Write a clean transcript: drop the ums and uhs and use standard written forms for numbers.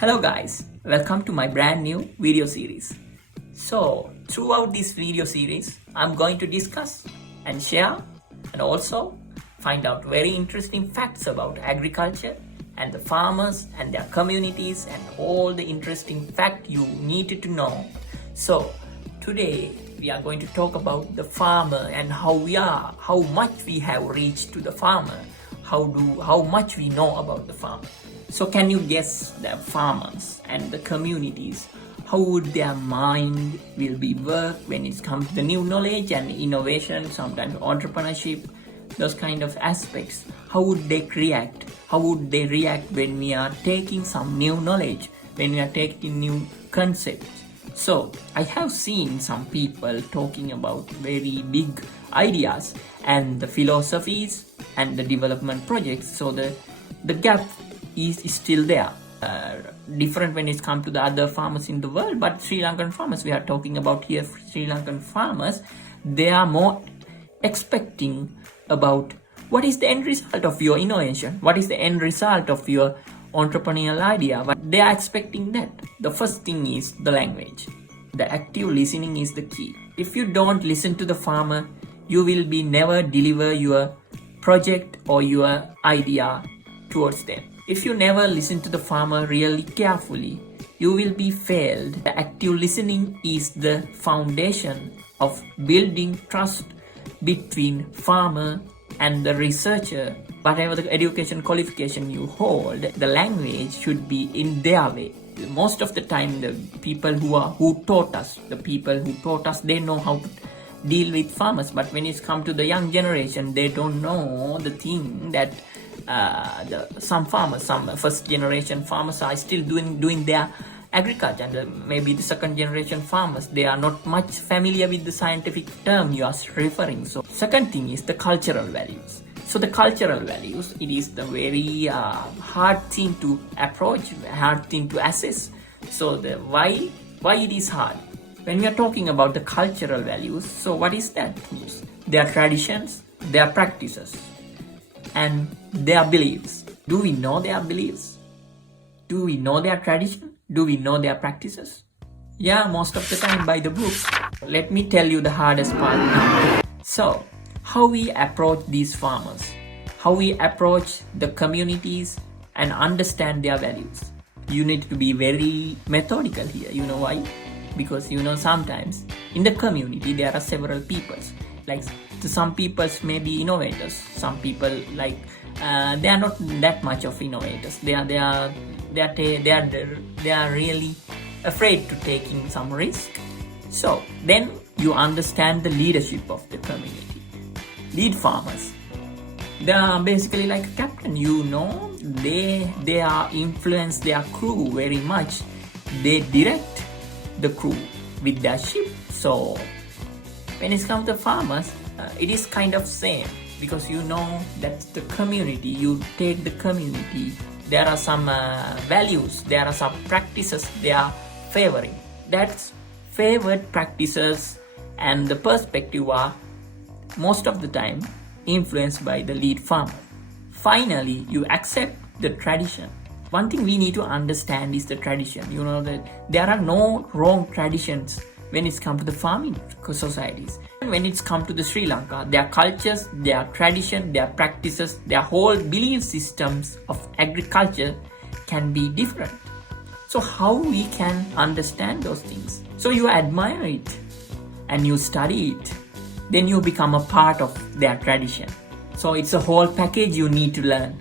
Hello guys, welcome to my brand new video series. So throughout this video series, I'm going to discuss and share and also find out very interesting facts about agriculture and the farmers and their communities and all the interesting fact you needed to know. So today we are going to talk about the farmer and how much we have reached to the farmer, how much we know about the farmer. So can you guess the farmers and the communities, how would their mind will be work when it comes to the new knowledge and innovation, sometimes entrepreneurship, those kind of aspects? How would they react? How would they react when we are taking some new knowledge, when we are taking new concepts? So I have seen some people talking about very big ideas and the philosophies and the development projects. So the gap is still there. Different when it comes to the other farmers in the world, but Sri Lankan farmers, we are talking about here Sri Lankan farmers, they are more expecting about what is the end result of your innovation, what is the end result of your entrepreneurial idea. But they are expecting that. The first thing is the language. The active listening is the key. If you don't listen to the farmer, you will be never deliver your project or your idea towards them. If you never listen to the farmer really carefully, you will be failed. The active listening is the foundation of building trust between farmer and the researcher. Whatever the education qualification you hold, the language should be in their way. Most of the time, the people who taught us, they know how to deal with farmers. But when it's come to the young generation, they don't know the thing that some farmers, some first generation farmers are still doing their agriculture, and maybe the second generation farmers, they are not much familiar with the scientific term you are referring. So second thing is the cultural values. So the cultural values, it is the very hard thing to approach, hard thing to assess. So the why it is hard when we are talking about the cultural values. So what is that? Their traditions, their practices, and their beliefs. Do we know their beliefs? Do we know their tradition? Do we know their practices? Yeah, most of the time by the books. Let me tell you the hardest part now. So, how we approach these farmers, how we approach the communities and understand their values. You need to be very methodical here. You know why? Because sometimes in the community there are several peoples. Like some peoples may be innovators. Some people they are not that much of innovators. They are really afraid to taking some risk. So then you understand the leadership of the community. Lead farmers, they are basically like a captain. They are influence their crew very much. They direct the crew with their ship. So when it comes to farmers, it is kind of same, because that's the community. You take the community. There are some values, there are some practices they are favoring. That's favored practices, and the perspective are most of the time influenced by the lead farmer. Finally, you accept the tradition. One thing we need to understand is the tradition. That there are no wrong traditions when it's come to the farming societies. And when it's come to the Sri Lanka, their cultures, their tradition, their practices, their whole belief systems of agriculture can be different. So how we can understand those things? So you admire it and you study it. Then you become a part of their tradition. So it's a whole package you need to learn.